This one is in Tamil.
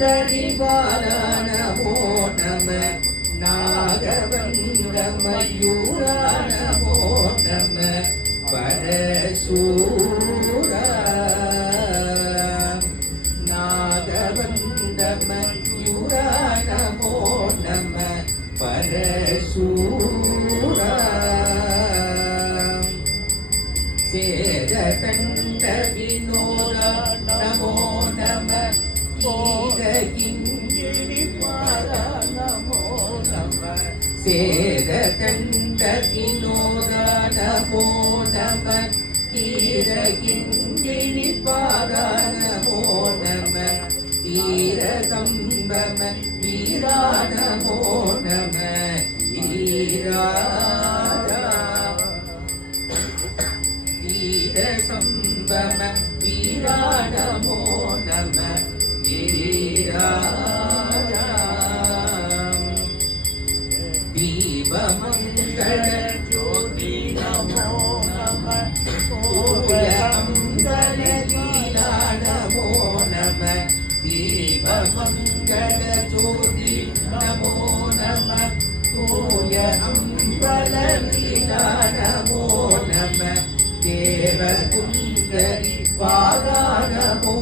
சுந்தரிபால நமோ நம நாகவந்தமயூர நமோ நம பரசூர நாகவந்தமயூர நமோ நம பரசூர சேதகண்ட வினோத நமோ நம கீரகிங்கிரிபால நமோ நம சேதகண்ட வினோத நமோ நம கீரகிங்கிரிபால நமோ நம வீரசம்பம வீரா நமோ நம வீராஜா வீரசம்பம வீரா நமோ நம வீராஜா தீபமங்கள ஜோதி நமோ நம அம்பல லீலா நமோ நம தீபமங்கள ஜோதி நமோ நம தூய அம்பல லீலா நமோ நம தேவ குந்தரி பாதா நமோ